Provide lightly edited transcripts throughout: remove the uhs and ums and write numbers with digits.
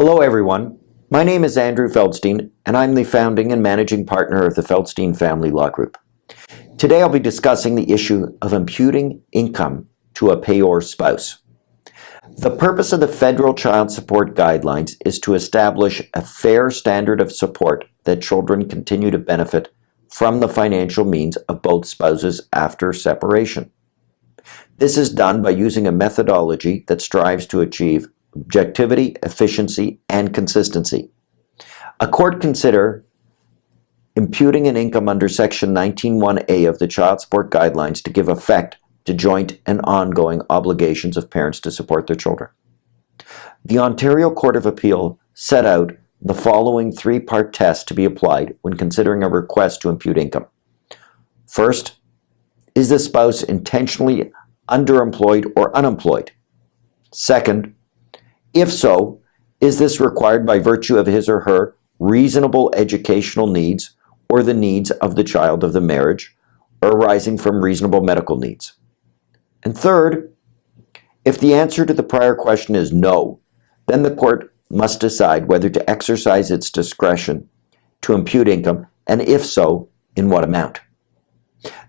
Hello everyone, my name is Andrew Feldstein and I'm the founding and managing partner of the Feldstein Family Law Group. Today I'll be discussing the issue of imputing income to a payor spouse. The purpose of the federal child support guidelines is to establish a fair standard of support that children continue to benefit from the financial means of both spouses after separation. This is done by using a methodology that strives to achieve objectivity, efficiency, and consistency. A court consider imputing an income under Section 19(1)(a) of the Child Support Guidelines to give effect to joint and ongoing obligations of parents to support their children. The Ontario Court of Appeal set out the following three-part test to be applied when considering a request to impute income. First, is the spouse intentionally underemployed or unemployed? Second, if so, is this required by virtue of his or her reasonable educational needs or the needs of the child of the marriage, or arising from reasonable medical needs? And third, if the answer to the prior question is no, then the court must decide whether to exercise its discretion to impute income, and if so, in what amount.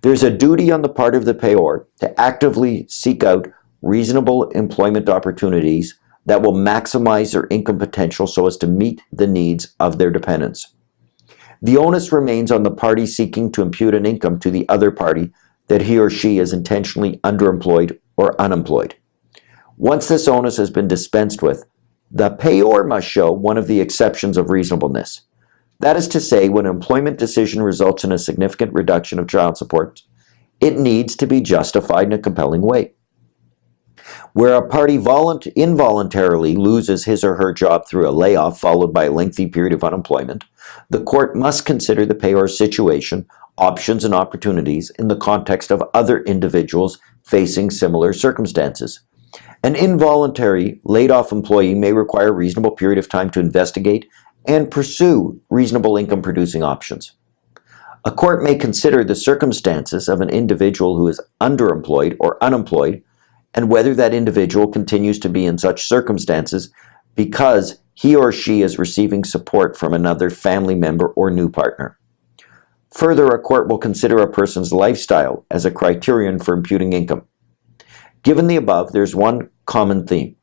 There's a duty on the part of the payor to actively seek out reasonable employment opportunities that will maximize their income potential so as to meet the needs of their dependents. The onus remains on the party seeking to impute an income to the other party that he or she is intentionally underemployed or unemployed. Once this onus has been dispensed with, the payor must show one of the exceptions of reasonableness. That is to say, when an employment decision results in a significant reduction of child support, it needs to be justified in a compelling way. Where a party involuntarily loses his or her job through a layoff followed by a lengthy period of unemployment, the court must consider the payor's situation, options, and opportunities in the context of other individuals facing similar circumstances. An involuntary laid-off employee may require a reasonable period of time to investigate and pursue reasonable income-producing options. A court may consider the circumstances of an individual who is underemployed or unemployed and whether that individual continues to be in such circumstances because he or she is receiving support from another family member or new partner. Further, a court will consider a person's lifestyle as a criterion for imputing income. Given the above, there's one common theme: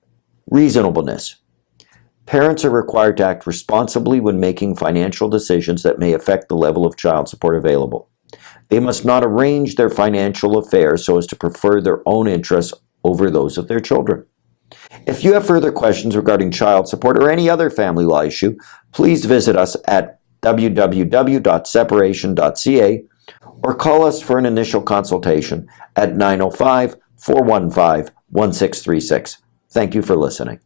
reasonableness. Parents are required to act responsibly when making financial decisions that may affect the level of child support available. They must not arrange their financial affairs so as to prefer their own interests over those of their children. If you have further questions regarding child support or any other family law issue, please visit us at www.separation.ca or call us for an initial consultation at 905-415-1636. Thank you for listening.